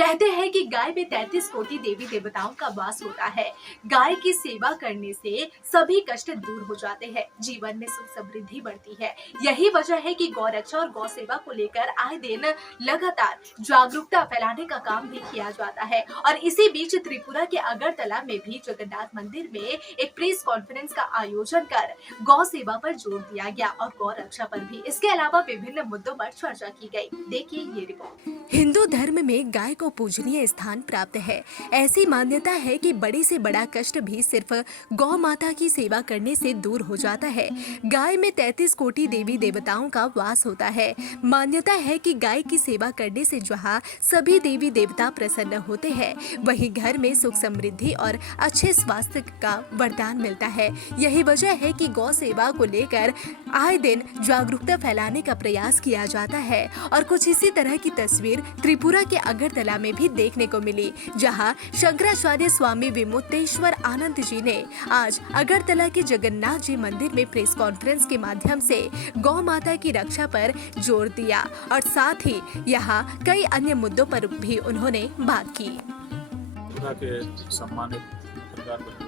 कहते हैं कि गाय में 33 कोटि देवी देवताओं का वास होता है। गाय की सेवा करने से सभी कष्ट दूर हो जाते हैं, जीवन में सुख समृद्धि बढ़ती है। यही वजह है कि गौ रक्षा और गौ सेवा को लेकर आए दिन लगातार जागरूकता फैलाने का काम भी किया जाता है। और इसी बीच त्रिपुरा के अगरतला में भी जगन्नाथ मंदिर में एक प्रेस कॉन्फ्रेंस का आयोजन कर गौ सेवा पर जोर दिया गया और गौ रक्षा पर भी। इसके अलावा विभिन्न मुद्दों पर चर्चा की गई। देखिए ये रिपोर्ट। हिंदू धर्म में गाय को पूजनीय स्थान प्राप्त है। ऐसी मान्यता है कि बड़े से बड़ा कष्ट भी सिर्फ गौ माता की सेवा करने से दूर हो जाता है। गाय में 33 कोटि देवी देवताओं का वास होता है। मान्यता है कि गाय की सेवा करने से जहाँ सभी देवी देवता प्रसन्न होते हैं, वहीं घर में सुख समृद्धि और अच्छे स्वास्थ्य का वरदान मिलता है। यही वजह है कि गौ सेवा को लेकर आए दिन जागरूकता फैलाने का प्रयास किया जाता है। और कुछ इसी तरह की तस्वीर त्रिपुरा के अगरतला में भी देखने को मिली, जहां शंकराचार्य स्वामी विमुक्तेश्वर आनंद जी ने आज अगरतला के जगन्नाथ जी मंदिर में प्रेस कॉन्फ्रेंस के माध्यम से गौ माता की रक्षा पर जोर दिया और साथ ही यहां कई अन्य मुद्दों पर भी उन्होंने बात की। त्रिपुरा के सम्मानित पत्रकार बंधु,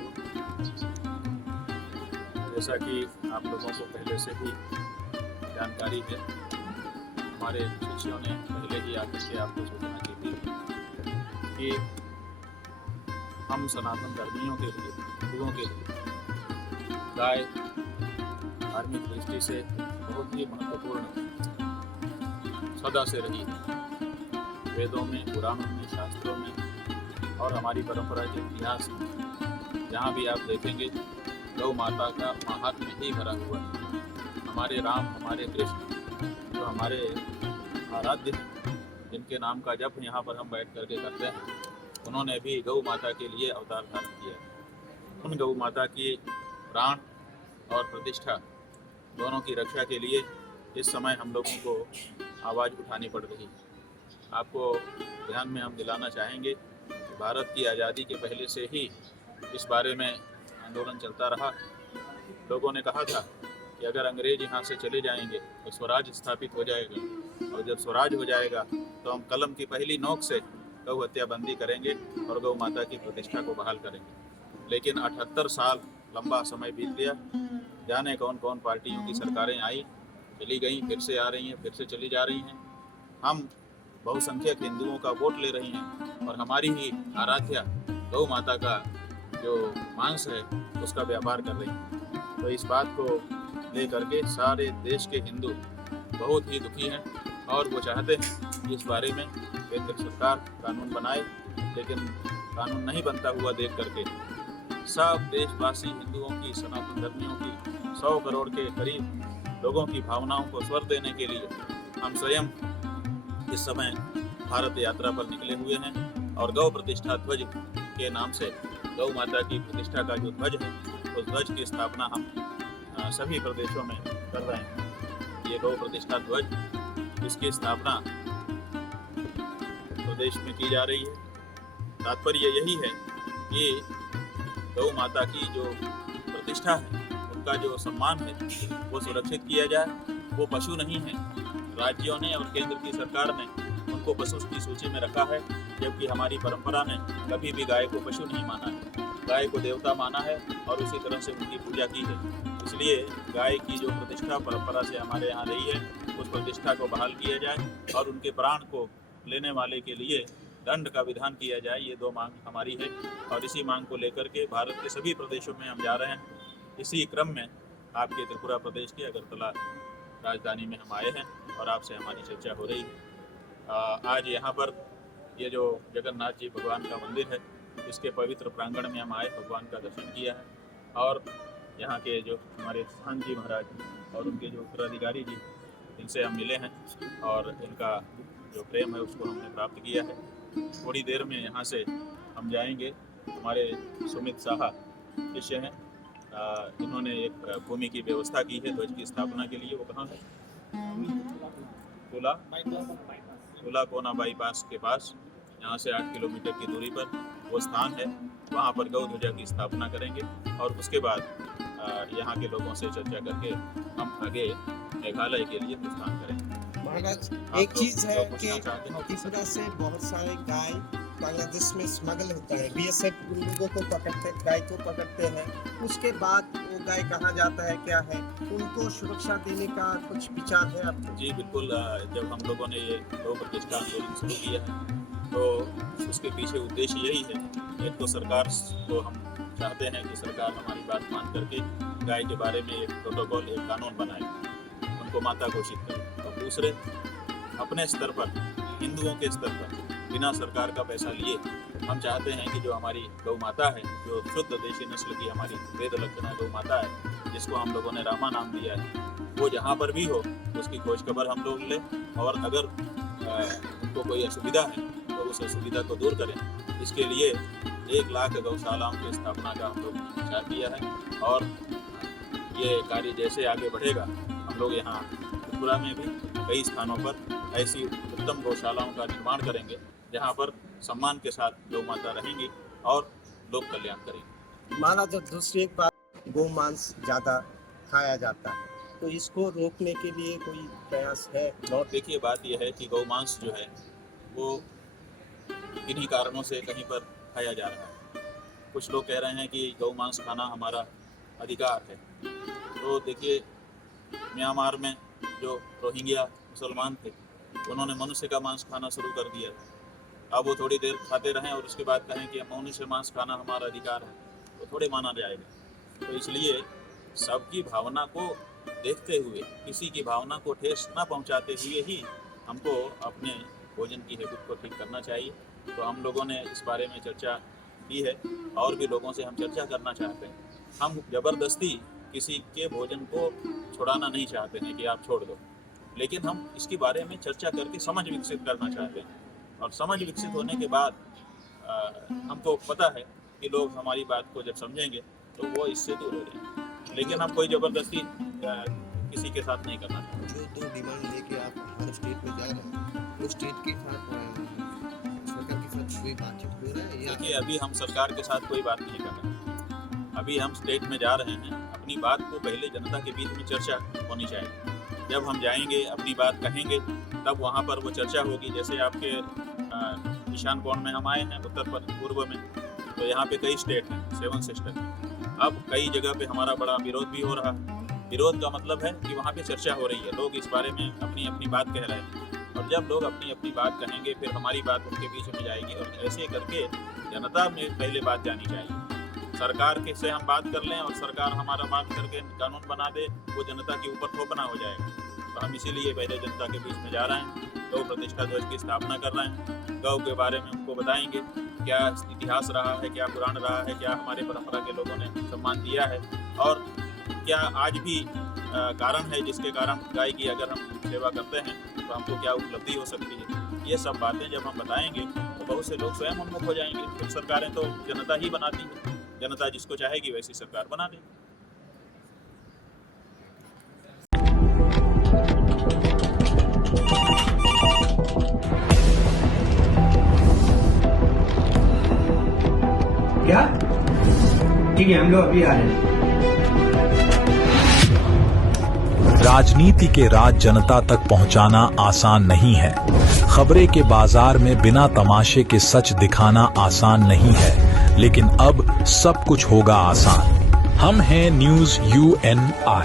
जैसा कि आप लोगों को पहले से भी जानकारी है, हमारे शिष्यों ने पहले ही आकर के आपको सूचना की थी कि हम सनातन धर्मियों के लिए, हिंदुओं के लिए गाय धार्मिक दृष्टि से बहुत ही महत्वपूर्ण सदा से रही है। वेदों में, पुराणों में, शास्त्रों में और हमारी परंपरा के इतिहास में जहाँ भी आप देखेंगे गौ माता का महात्म्य ही भरा हुआ है। हमारे राम, हमारे कृष्ण, जो हमारे आराध्य हैं, जिनके नाम का जप यहाँ पर हम बैठ करके करते हैं, उन्होंने भी गौ माता के लिए अवतार धारण किया है। उन गौ माता की प्राण और प्रतिष्ठा दोनों की रक्षा के लिए इस समय हम लोगों को आवाज़ उठानी पड़ रही है। आपको ध्यान में हम दिलाना चाहेंगे कि भारत की आज़ादी के पहले से ही इस बारे में आंदोलन चलता रहा। लोगों ने कहा था कि अगर अंग्रेज यहाँ से चले जाएंगे तो स्वराज स्थापित हो जाएगा, और जब स्वराज हो जाएगा तो हम कलम की पहली नोक से गौ हत्या बंदी करेंगे और गौ माता की प्रतिष्ठा को बहाल करेंगे। लेकिन 78 साल लंबा समय बीत गया। जाने कौन कौन पार्टियों की सरकारें आई, चली गई, फिर से आ रही हैं, फिर से चली जा रही हैं। हम बहुसंख्यक हिंदुओं का वोट ले रही हैं और हमारी ही आराध्या गौ माता का जो मांस है उसका व्यापार कर रही हैं। तो इस बात को ले करके सारे देश के हिंदू बहुत ही दुखी हैं और वो चाहते हैं कि इस बारे में केंद्र सरकार कानून बनाए। लेकिन कानून नहीं बनता हुआ देख करके सब देशवासी हिंदुओं की, सनातन धर्मियों की, 100 करोड़ के करीब लोगों की भावनाओं को स्वर देने के लिए हम स्वयं इस समय भारत यात्रा पर निकले हुए हैं। और गौ प्रतिष्ठा ध्वज के नाम से गौ माता की प्रतिष्ठा का जो ध्वज है, उस ध्वज की स्थापना हम सभी प्रदेशों में कर रहे हैं। ये गौ प्रतिष्ठा ध्वज, इसकी स्थापना प्रदेश में की जा रही है। तात्पर्य यही है कि गौ माता की जो प्रतिष्ठा है, उनका जो सम्मान है, वो सुरक्षित किया जाए। वो पशु नहीं है। राज्यों ने और केंद्र की सरकार ने उनको पशु की सूची में रखा है, जबकि हमारी परंपरा ने कभी भी गाय को पशु नहीं माना है। गाय को देवता माना है और उसी तरह से उनकी पूजा की है। इसलिए गाय की जो प्रतिष्ठा परंपरा से हमारे यहाँ रही है, उस प्रतिष्ठा को बहाल किया जाए और उनके प्राण को लेने वाले के लिए दंड का विधान किया जाए। ये 2 मांग हमारी है और इसी मांग को लेकर के भारत के सभी प्रदेशों में हम जा रहे हैं। इसी क्रम में आपके त्रिपुरा प्रदेश के अगरतला राजधानी में हम आए हैं और आपसे हमारी चर्चा हो रही है। आज यहाँ पर ये जो जगन्नाथ जी भगवान का मंदिर है, इसके पवित्र प्रांगण में हम आए, भगवान का दर्शन किया है और यहाँ के जो हमारे स्थान जी महाराज और उनके जो उत्तराधिकारी जी, इनसे हम मिले हैं और इनका जो प्रेम है उसको हमने प्राप्त किया है। थोड़ी देर में यहाँ से हम जाएंगे। हमारे सुमित साहा शिष्य हैं, इन्होंने एक भूमि की व्यवस्था की है ध्वज की स्थापना के लिए। वो कहाँ है? तुला कोना बाईपास के पास, यहाँ से 8 किलोमीटर की दूरी पर वो स्थान है। वहाँ पर गौ ध्वजा की स्थापना करेंगे और उसके बाद यहाँ के लोगों से चर्चा करके हम आगे मेघालय के लिए प्रस्थान करेंगे। महाराज आप एक लोग चीज है जो कि पूछना चाहते हो त्रिपुरा से बहुत सारे गाय बांग्लादेश में स्मगल होता है। बीएसएफ उन लोगों को पकड़ते, गाय को पकड़ते हैं, उसके बाद वो गाय कहाँ जाता है, क्या है, उनको सुरक्षा देने का कुछ विचार है आपको? जी बिल्कुल। जब हम लोगों ने ये गौ प्रतिष्ठा आंदोलन शुरू किया है तो उसके पीछे उद्देश्य यही है। एक तो सरकार को हम चाहते हैं कि सरकार हमारी बात मान करके गाय के बारे में एक प्रोटोकॉल, एक कानून बनाए, उनको माता घोषित करे। और दूसरे, अपने स्तर पर, हिंदुओं के स्तर पर, बिना सरकार का पैसा लिए हम चाहते हैं कि जो हमारी गौ माता है, जो शुद्ध देशी नस्ल की हमारी वेद लक्षणा गौ माता है, जिसको हम लोगों ने रामा नाम दिया है, वो जहाँ पर भी हो उसकी खोज खबर हम लोग लें और अगर उनको कोई असुविधा है तो उस असुविधा को दूर करें। इसके लिए 1 लाख गौशालाओं की स्थापना का हम लोग विचार किया है और ये कार्य जैसे आगे बढ़ेगा हम लोग यहाँ त्रिपुरा में भी कई स्थानों पर ऐसी उत्तम गौशालाओं का निर्माण करेंगे जहाँ पर सम्मान के साथ गौ माता रहेंगी और लोक कल्याण करेंगे। महाराज दूसरी एक बात, गौ मांस ज्यादा खाया जाता है, तो इसको रोकने के लिए कोई प्रयास है? और देखिए, बात यह है कि गौ मांस जो है वो किन्हीं कारणों से कहीं पर खाया जा रहा है। कुछ लोग कह रहे हैं कि गौ मांस खाना हमारा अधिकार है। तो देखिए, म्यांमार में जो रोहिंग्या मुसलमान थे उन्होंने मनुष्य का मांस खाना शुरू कर दिया। अब वो थोड़ी देर खाते रहें और उसके बाद कहें कि मनुष्य मांस खाना हमारा अधिकार है, तो थोड़े माना जाएगा। तो इसलिए सबकी भावना को देखते हुए, किसी की भावना को ठेस न पहुंचाते हुए ही हमको अपने भोजन की हैबिट को ठीक करना चाहिए। तो हम लोगों ने इस बारे में चर्चा की है और भी लोगों से हम चर्चा करना चाहते हैं। हम ज़बरदस्ती किसी के भोजन को छुड़ाना नहीं चाहते हैं कि आप छोड़ दो, लेकिन हम इसके बारे में चर्चा करके समझ विकसित करना चाहते हैं। और समझ विकसित होने के बाद हमको पता है कि लोग हमारी बात को जब समझेंगे तो वो इससे दूर हो जाएंगे, लेकिन हम कोई ज़बरदस्ती किसी के साथ नहीं करना चाहते। जो 2 डिमांड लेके आप हर स्टेट में जा रहे हैं, वो स्टेट के साथ सरकार के साथ कोई बातचीत हो रहा है? देखिए, अभी हम सरकार के साथ कोई बात नहीं कर रहे हैं। अभी हम स्टेट में जा रहे हैं, अपनी बात को पहले जनता के बीच में चर्चा होनी चाहिए। जब हम जाएंगे, अपनी बात कहेंगे, तब वहाँ पर वो चर्चा होगी। जैसे आपके ईशान कोण में हम आए हैं, उत्तर पूर्व में, तो यहाँ पे कई स्टेट हैं, 7 सिस्टर। अब कई जगह पे हमारा बड़ा विरोध भी हो रहा है। विरोध का मतलब है कि वहाँ पे चर्चा हो रही है, लोग इस बारे में अपनी अपनी बात कह रहे हैं। और जब लोग अपनी अपनी बात कहेंगे फिर हमारी बात उनके बीच में जाएगी और ऐसे करके जनता में पहले बात जानी चाहिए। सरकार के से हम बात कर लें और सरकार हमारा बात करके कानून बना दे, वो जनता के ऊपर थोपना हो जाएगा। तो हम इसीलिए पहले जनता के बीच में जा रहे हैं, गौ प्रतिष्ठा ध्वज की स्थापना कर रहे हैं। गौ के बारे में उनको बताएंगे क्या इतिहास रहा है, क्या पुराण रहा है, क्या हमारे परंपरा के लोगों ने सम्मान दिया है और क्या आज भी कारण है जिसके कारण गाय की अगर हम सेवा करते हैं तो हमको क्या उपलब्धि हो सकती है। ये सब बातें जब हम बताएंगे तो बहुत से लोग स्वयं उन्मुख हो जाएंगे। तो सरकारें तो जनता ही बनाती है, जनता जिसको चाहेगी वैसी सरकार बना देगी। क्या? ठीक है, हम लोग अभी आ रहे हैं। राजनीति के राज जनता तक पहुंचाना आसान नहीं है। खबरें के बाजार में बिना तमाशे के सच दिखाना आसान नहीं है, लेकिन अब सब कुछ होगा आसान। हम हैं न्यूज़ UNI।